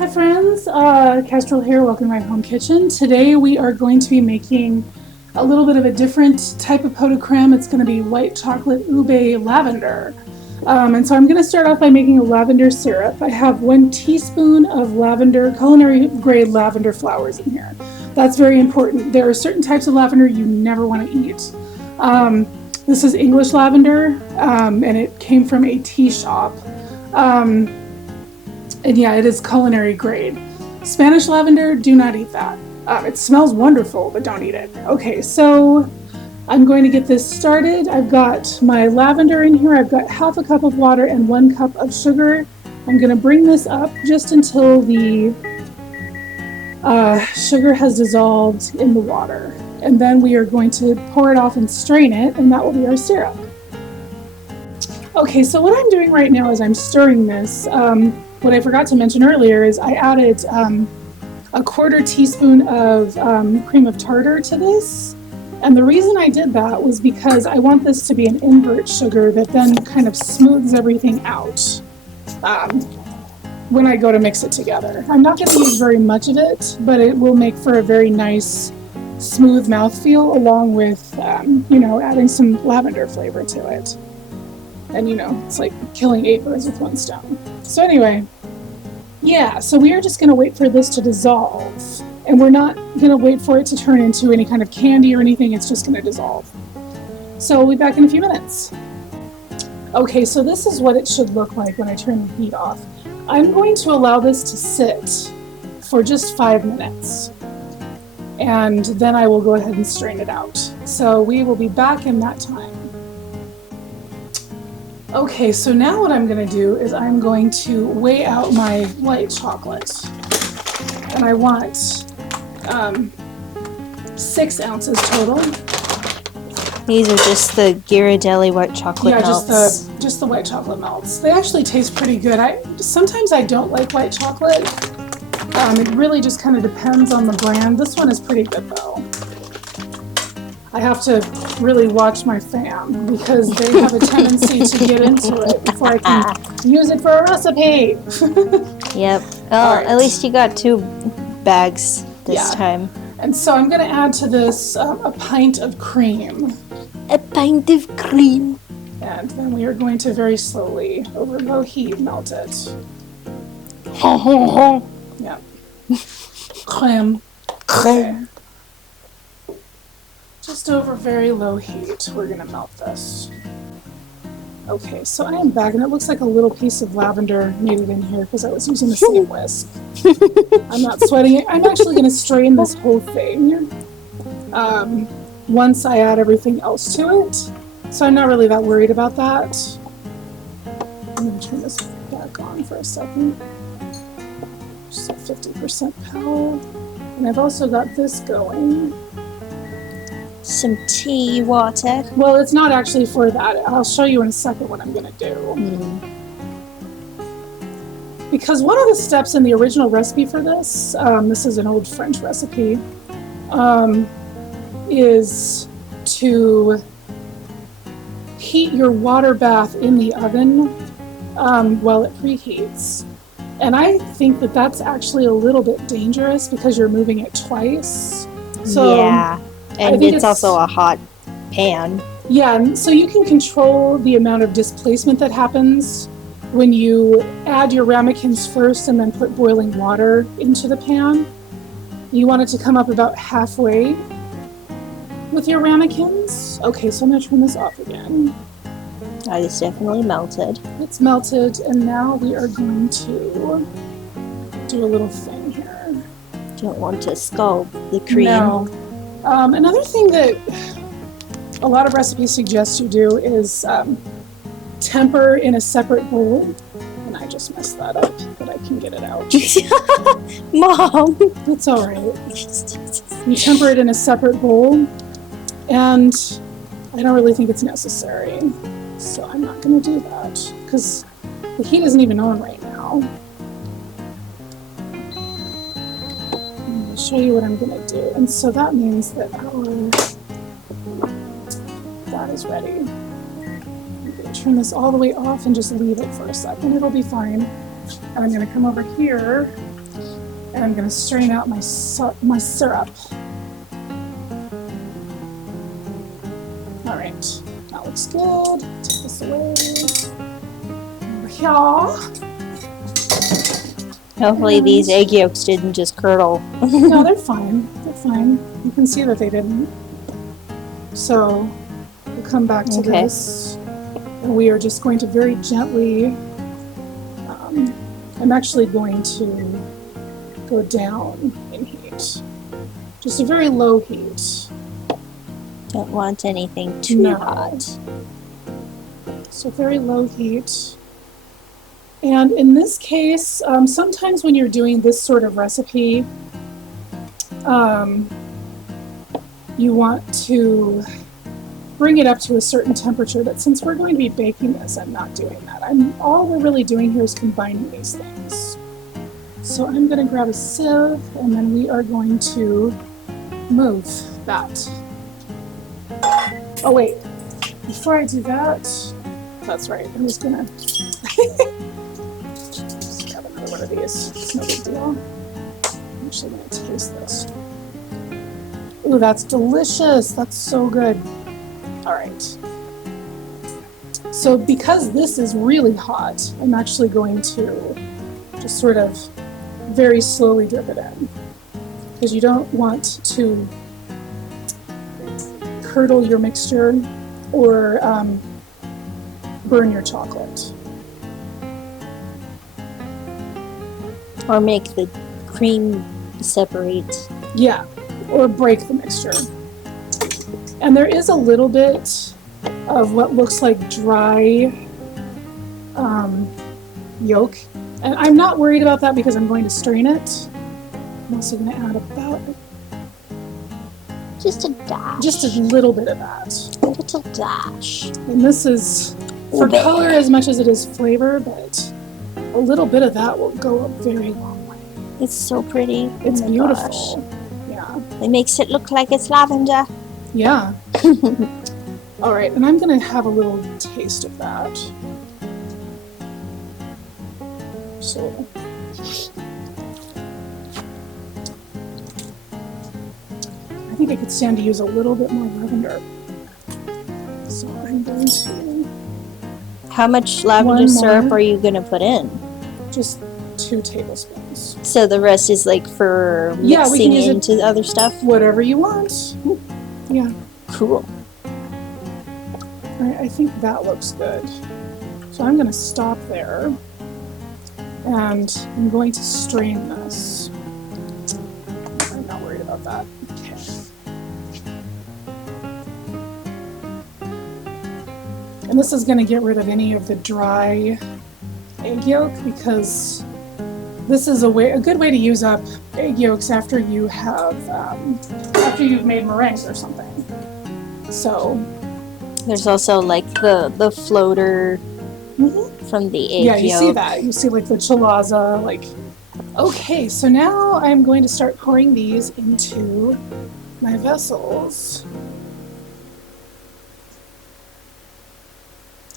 Hi friends, Kestrel here, welcome to my home kitchen. Today we are going to be making a little bit of a different type of pot de creme. It's going to be white chocolate ube lavender. And so I'm going to start off by making a lavender syrup. I have 1 teaspoon of lavender, culinary grade lavender flowers in here. That's very important. There are certain types of lavender you never want to eat. This is English lavender, and it came from a tea shop. And yeah, it is culinary grade. Spanish lavender, do not eat that. It smells wonderful, but don't eat it. Okay, so I'm going to get this started. I've got my lavender in here. I've got ½ a cup of water and 1 cup of sugar. I'm going to bring this up just until the sugar has dissolved in the water. And then we are going to pour it off and strain it, and that will be our syrup. Okay, so what I'm doing right now is I'm stirring this. What I forgot to mention earlier is I added ¼ teaspoon of cream of tartar to this. And the reason I did that was because I want this to be an invert sugar that then kind of smooths everything out when I go to mix it together. I'm not going to use very much of it, but it will make for a very nice smooth mouthfeel along with, adding some lavender flavor to it. And it's like killing 8 birds with 1 stone. So anyway, yeah, so we are just going to wait for this to dissolve. And we're not going to wait for it to turn into any kind of candy or anything. It's just going to dissolve. So we'll be back in a few minutes. Okay, so this is what it should look like when I turn the heat off. I'm going to allow this to sit for just 5 minutes. And then I will go ahead and strain it out. So we will be back in that time. Okay, so now what I'm going to do is I'm going to weigh out my white chocolate. And I want 6 ounces total. These are just the Ghirardelli white chocolate melts. Yeah, just the white chocolate melts. They actually taste pretty good. Sometimes I don't like white chocolate. It really just kind of depends on the brand. This one is pretty good though. I have to really watch my fam because they have a tendency to get into it before I can use it for a recipe. Yep. Oh, right. At least you got 2 bags this time. And so I'm going to add to this a pint of cream. A pint of cream. And then we are going to very slowly, over low heat, melt it. Yeah. Creme. Creme. Just over very low heat, we're going to melt this. Okay, so I am back, and it looks like a little piece of lavender made it in here because I was using the same whisk. I'm not sweating it. I'm actually going to strain this whole thing once I add everything else to it. So I'm not really that worried about that. I'm going to turn this back on for a second. Just at 50% power. And I've also got this going. Some tea water. Well, it's not actually for that. I'll show you in a second what I'm going to do. Because one of the steps in the original recipe for this, this is an old French recipe, is to heat your water bath in the oven while it preheats. And I think that that's actually a little bit dangerous because you're moving it twice. So yeah. And it's also a hot pan. Yeah, and so you can control the amount of displacement that happens when you add your ramekins first and then put boiling water into the pan. You want it to come up about halfway with your ramekins. Okay, so I'm going to turn this off again. That is definitely melted. It's melted, and now we are going to do a little thing here. Don't want to scald the cream. No. Another thing that a lot of recipes suggest you do is temper in a separate bowl. And I just messed that up, but I can get it out. Mom! It's alright. You temper it in a separate bowl, and I don't really think it's necessary. So I'm not going to do that, because the heat isn't even on right now. Show you what I'm going to do. And so that means that that is ready. I'm going to turn this all the way off and just leave it for a second. It'll be fine. And I'm going to come over here And I'm going to strain out my syrup. All right, that looks good. Take this away. Over here. Hopefully these egg yolks didn't just curdle. No, they're fine. They're fine. You can see that they didn't. So we'll come back to this. And we are just going to very gently, I'm actually going to go down in heat. Just a very low heat. Don't want anything too hot. So very low heat. And in this case, sometimes when you're doing this sort of recipe, you want to bring it up to a certain temperature, but since we're going to be baking this, I'm not doing that. All we're really doing here is combining these things. So I'm going to grab a sieve, and then we are going to move that. Oh wait, before I do that, that's right, I was going to just grab another one of these. It's no big deal. I'm actually going to taste this. Ooh, that's delicious. That's so good. All right. So because this is really hot, I'm actually going to just sort of very slowly drip it in, because you don't want to curdle your mixture or burn your chocolate. Or make the cream separate. Yeah, or break the mixture. And there is a little bit of what looks like dry yolk. And I'm not worried about that because I'm going to strain it. I'm also going to add about just a dash. Just a little bit of that. A little dash. And this is for color as much as it is flavor, but a little bit of that will go a very long way. It's so pretty. It's beautiful. Gosh. Yeah. It makes it look like it's lavender. Yeah. All right, and I'm going to have a little taste of that. So, I think I could stand to use a little bit more lavender. So I'm going to... How much lavender syrup are you going to put in? Just 2 tablespoons. So the rest is like for mixing into other stuff? Whatever you want. Yeah. Cool. All right, I think that looks good. So I'm going to stop there. And I'm going to strain this. I'm not worried about that. Okay. And this is going to get rid of any of the dry egg yolk, because this is a good way to use up egg yolks after you have after you've made meringues or something. So there's also like the floater. From the egg yolk. See that. You see like the chalaza, like... Okay, so now I'm going to start pouring these into my vessels.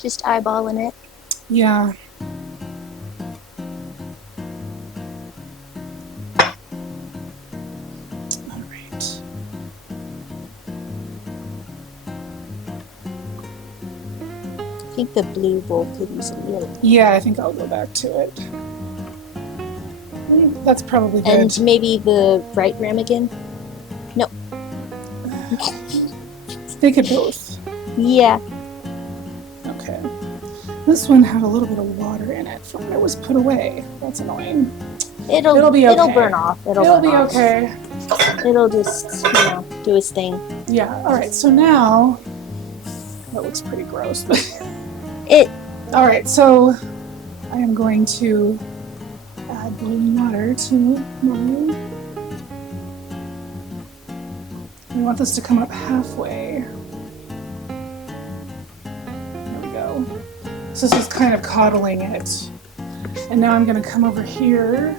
Just eyeballing it. Yeah. All right. I think the blue bowl could use a little. Yeah, I think I'll go back to it. That's probably good. And maybe the bright ramekin? No. They could both. Yeah. Okay. This one had a little bit of water in it from when it was put away. That's annoying. It'll be okay. It'll burn off. It'll be okay. It'll just, do its thing. Yeah. All right. So now that looks pretty gross. All right. So I am going to add boiling water to mine. We want this to come up halfway. There we go. So this is kind of coddling it. And now I'm going to come over here.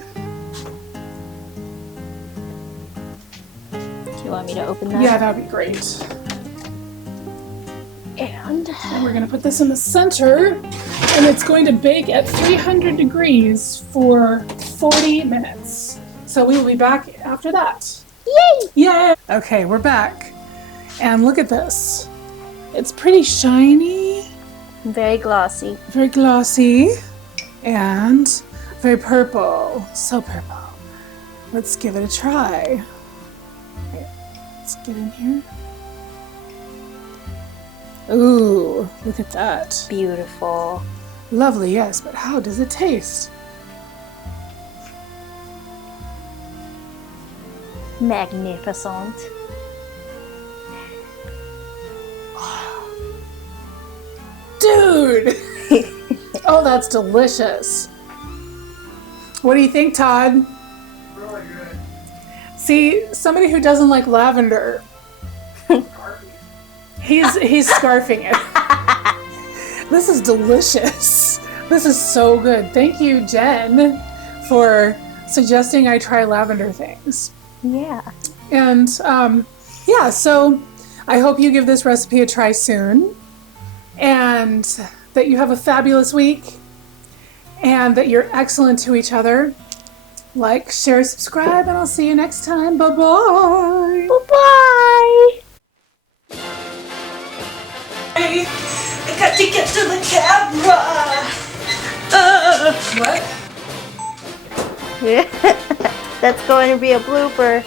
Do you want me to open that? Yeah, that would be great. And we're going to put this in the center, and it's going to bake at 300 degrees for 40 minutes. so we will be back after that. Yay! Yay! Okay, we're back. And look at this. It's pretty shiny. Very glossy. Very glossy. And very purple. So purple. Let's give it a try. Okay, let's get in here. Ooh, look at that. Beautiful. Lovely, yes, but how does it taste? Magnificent. Dude! Oh, that's delicious. What do you think, Todd? Really good. See, somebody who doesn't like lavender, he's scarfing it. This is delicious. This is so good. Thank you, Jen, for suggesting I try lavender things. Yeah. And yeah, so I hope you give this recipe a try soon, and that you have a fabulous week, and that you're excellent to each other. Like, share, subscribe, and I'll see you next time. Bye-bye. Bye-bye. I got to get to the camera. What? That's going to be a blooper.